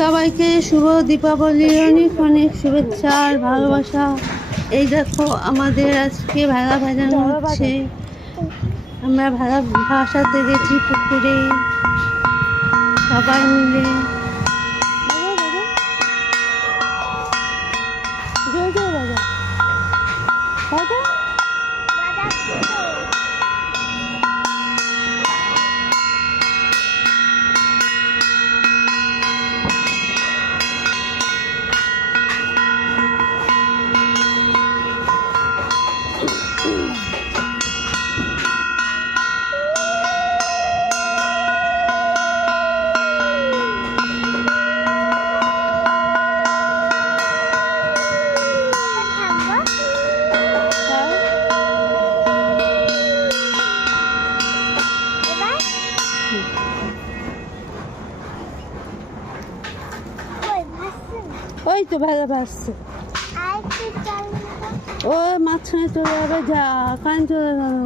সবাইকে শুভ দীপাবলির অনেক অনেক শুভেচ্ছা আর ভালোবাসা। এই দেখো আমাদের আজকে ভেড়া ভাজানো হচ্ছে। আমরা ভেড়া ভাসাতে গেছি পুকুরে সবাই মিলে। ওই তো ভেড়া ভাসছে, ও মাঝখানে চলে যাবে, যা কান চলে গেল।